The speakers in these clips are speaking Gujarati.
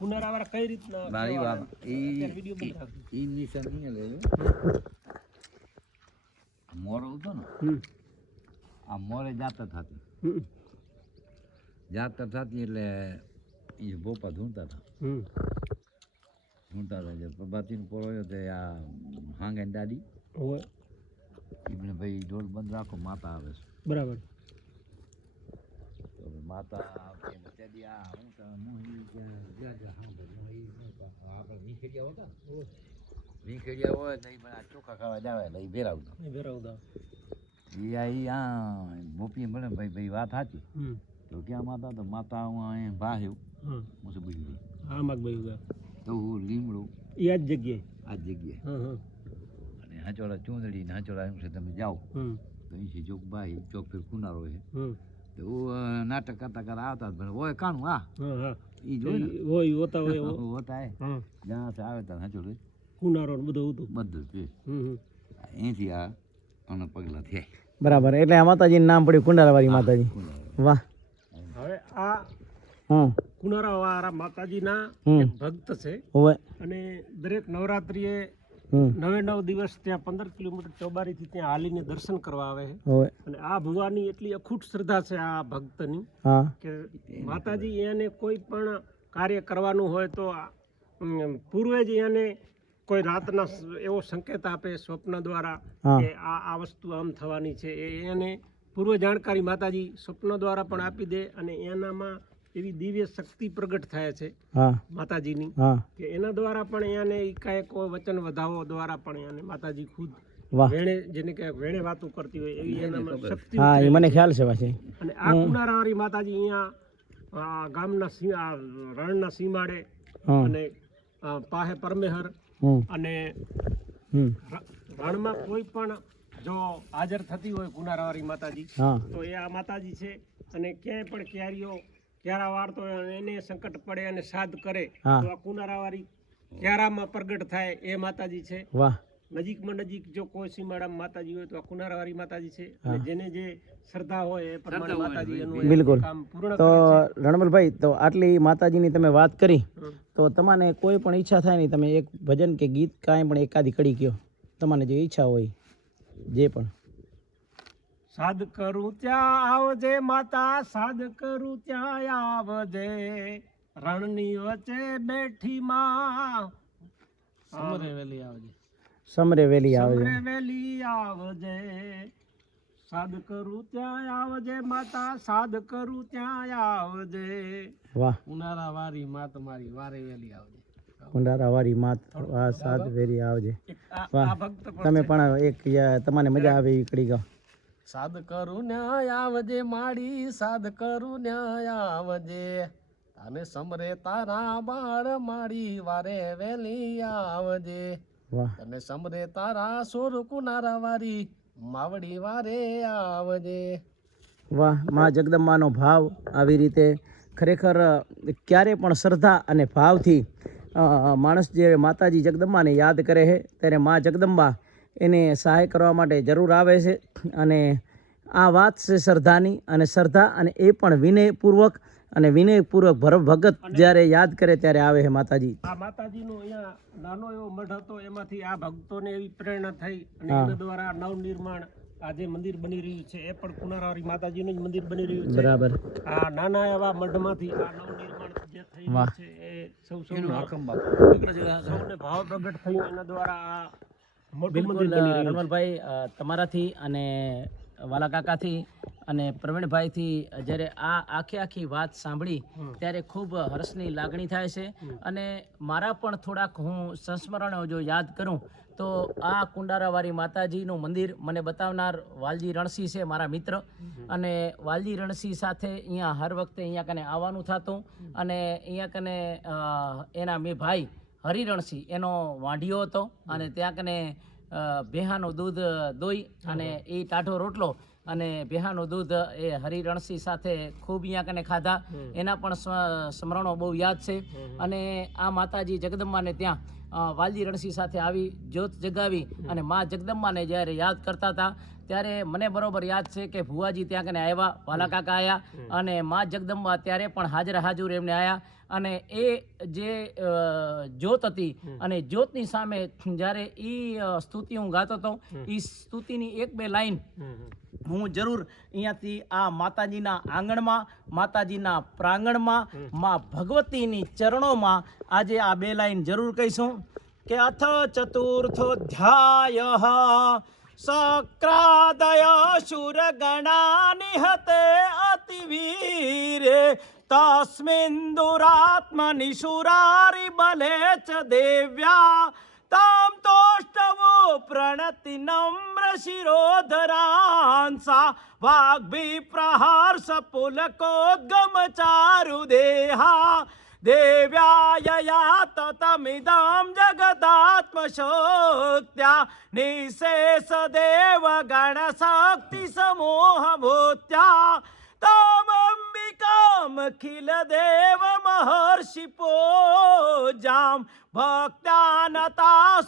પુનરાવાળા કઈ રીતના મારી વાત અત્યારે વીડિયો બંધ રાખજો. એ નિશાન નહીં લે. મોર ઉતો ને આ મોરે જાતર થતી. જાતા જાતર થતી એટલે એ બોપા ધૂણતા હતા. ધૂણતા હતા એટલે પ્રભાતીનો પોળો તે આ હાંગે દાડી. હોય. એમને ભાઈ ઢોલ બંધ રાખો માતા આવે છે. બરાબર. તો માતા તેથી આ હું તો હતા? હોય ચોખા ખાવા જાવે ભેરાવતા એ આ મળે ભાઈ ભાઈ વાત સાચી તો ક્યાં માતા તો માતા હું અહીંયા ભાહ્યું હું શું બીજું હા માગ ભાઈ તો હું. લીમડું એ આ જ જગ્યાએ? આ જ જગ્યાએ અને હાચોડા ચૂંદડી ને હાચોડા એમ છે તમે જાઓ. તો અહીંથી ચોક બાહી ચોક ફેર કુનારો છે નાટક કરતા કરતા આવતા પણ હોય કાણું આ? હા એ જોઈ ને હોય હોતા હોય. હોતા હે? જ્યાં થી આવે ત્યાં હાચોડું કુનારો બધું હતું. બધું જ અહીંથી આ આના પગલા થયા. બરાબર એટલે આ માતાજીનું નામ પડ્યું કુંડારાવાળી માતાજી. વાહ. હવે આ હમ. કુનારાવાળા માતાજીના હમ. ભક્ત છે. અને દરેક નવરાત્રિએ નવે નવ દિવસ ત્યાં પંદર કિલોમીટર ચોબારીથી ત્યાં હાલીને દર્શન કરવા આવે છે. અને આ ભુવાની એટલી અખૂટ શ્રદ્ધા છે આ ભક્તની કે માતાજી એને કોઈ પણ કાર્ય કરવાનું હોય તો પૂર્વે જ એને કોઈ રાતના એવો સંકેત આપે સ્વપ્ન દ્વારા કે આ આ વસ્તુ આમ થવાની છે. એ એને પૂર્વ જાણકારી માતાજી સ્વપ્ન દ્વારા પણ આપી દે અને એનામાં એવી દિવ્ય શક્તિ પ્રગટ થાય છે માતાજીની કે એના દ્વારા પણ એને એકાએક વચન વધાવો દ્વારા પણ એને માતાજી ખુદ વેણે જેને કે વેણે વાતું કરતી હોય એવી એનામાં શક્તિ હા એ મને ખ્યાલ છે પાછી. અને આ કુનારાવાળી માતાજી અહીંયા ગામના રણના સીમાડે અને પાહે પરમેહર અને રણમાં કોઈ પણ જો હાજર થતી હોય કુનારાવાળી માતાજી તો એ આ માતાજી છે અને ક્યાંય પણ ક્યારીઓ ક્યારા વાર તો એને સંકટ પડે અને સાધ કરે. તો આ કુનારાવાળી ક્યારામાં પ્રગટ થાય એ માતાજી છે. વાહ. નજીકમાં નજીક જો કોઈ સીમાડામાં માતાજી હોય તો આ કુનારાવાળી માતાજી છે. અને જેને જે શ્રદ્ધા હોય એ પ્રમાણે માતાજી એનું બિલકુલ. તો રણમલભાઈ તો આટલી માતાજીની તમે વાત કરી તો તમને કોઈ પણ ઈચ્છા થાય નહીં તમે એક ભજન કે ગીત કાંઈ પણ એકાદી કડી કયો તમને જે ઈચ્છા હોય જે પણ. સાદ કરું ત્યાં આવજે માતા સાદ કરું ત્યાં આવજે. રણની વચ્ચે બેઠી માં. સમરે વેલી આવજે. સમરે વેલી આવજે. સમરે વેલી આવજે. સાદ કરું ત્યાં આવજે માતા સાદ કરું ત્યાં આવજે. વાહ. ઉનાળા વારી માં તમારી વારે વેલી આવજે. કુંડારા વાળી માત વાહ સાત વેરી આવજે. વાહ. આ તમે પણ એક તમને મજા આવે એ કડી ગાઓ. સાદ કરું આવજે માડી સાદ કરું ન્યાય આવજે. અને સમરે તારા બાળ માડી વારે વેલી આવજે. અને સમરે તારા સોર કુનારા વારી માવડી વારે આવજે. વાહમાં જગદંબાનો ભાવ આવી રીતે ખરેખર ક્યારે પણ શ્રદ્ધા અને ભાવથી માણસ જે માતાજી જગદંબાને યાદ કરે છે ત્યારે મા જગદંબા એને સહાય કરવા માટે જરૂર આવે છે. અને આ વાત છે શ્રદ્ધાની. અને શ્રદ્ધા અને એ પણ વિનયપૂર્વક અને વિનયપૂર્વક ભર ભગત જ્યારે યાદ કરે ત્યારે આવે છે માતાજી. આ માતાજીનો અહીંયા નાનો એવો મઠ હતો. એમાંથી આ ભક્તોને એવી પ્રેરણા થઈ અને એના દ્વારા નવનિર્માણ આ જે મંદિર બની રહ્યું છે એ પણ કુનારાવારી માતાજીનું જ મંદિર બની રહ્યું છે. બરાબર. આ નાના એવા મઢમાંથી આ નવનિર્માણ જે થઈ છે એ સૌ સૌ ભાવ પ્રગટ થયું. એના દ્વારા આ બિલકુલ. રણવલભાઈ તમારાથી અને વાલા કાકાથી અને પ્રવીણભાઈથી જ્યારે આ આખી આખી વાત સાંભળી ત્યારે ખૂબ હર્ષની લાગણી થાય છે. અને મારા પણ થોડાક હું સંસ્મરણો જો યાદ કરું તો આ કુંડારાવાળી માતાજીનું મંદિર મને બતાવનાર વાલજી રણસિંહ છે મારા મિત્ર. અને વાલજી રણસિંહ સાથે અહીંયા હર વખતે અહીંયા કને આવવાનું થતું. અને અહીંયા કને એના મેં ભાઈ હરિરણસિંહ એનો વાંઢિયો હતો અને ત્યાં કને ભેહાનું દૂધ દોઈ અને એ ટાઢો રોટલો અને ભેહાનું દૂધ એ હરિરણસિંહ સાથે ખૂબ અહીંયા કને ખાધા. એના પણ સ્મ- સ્મરણો બહુ યાદ છે. અને આ માતાજી જગદંબાને ત્યાં વાલજી રણસિંહ સાથે આવી જ્યોત જગાવી અને મા જગદંબાને જ્યારે યાદ કરતા હતા ત્યારે મને બરોબર યાદ છે કે ભુવાજી ત્યાં કને આવ્યા વાલા કાકા આવ્યા અને મા જગદંબા ત્યારે પણ હાજર હાજર એમને આવ્યા અને એ જે જ્યોત હતી અને જ્યોતની સામે જ્યારે એ સ્તુતિ હું ગાતો હતો એ સ્તુતિની એક બે લાઈન હું જરૂર અહીંયાથી આ માતાજીના આંગણમાં માતાજીના પ્રાંગણમાં માં ભગવતીની ચરણોમાં આજે આ બે લાઈન જરૂર કહીશું કે અથ ચતુર્થો ધ્યાય સક્રાદય શુરગણા નિહતે અતિવીરે તસ્મિન દુરાત્મનિશુરારિ બલે ચ દેવ્યા તામ તોષ્ટવો પ્રણતિ નમ્ર શિરોધરાંસા વાગ્ભી પ્રહર્ષ પુલકોદ્ગમ દેવ મહર્ષિ પૂજામ.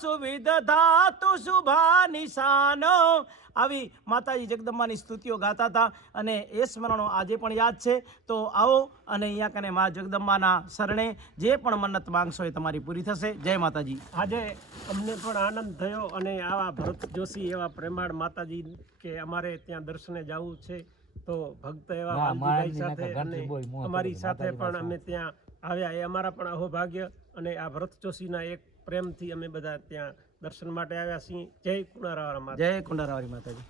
સુવિધ ધાતુ શુભા નિશાનો આવી માતાજી જગદંબાની સ્તુતિઓ ગાતા હતા અને એ સ્મરણો આજે પણ યાદ છે. તો આવો અને અહીંયા કને મા જગદંબાના શરણે જે પણ મન્નત માંગશો એ તમારી પૂરી થશે. જય માતાજી. આજે અમને પણ આનંદ થયો અને આવા ભરત જોશી એવા પ્રેમાળ માતાજી કે અમારે ત્યાં દર્શને જવું છે. તો ભક્ત એવા વાલજીભાઈ સાથે અને અમારી સાથે પણ અમે ત્યાં આવ્યા. એ અમારા પણ અહોભાગ્ય અને આ ભરત જોશીના એક પ્રેમથી અમે બધા ત્યાં દર્શન માટે આવ્યા છીએ. જય કુણારાવાળા માતા જય કુંડારાવાળી માતાજી.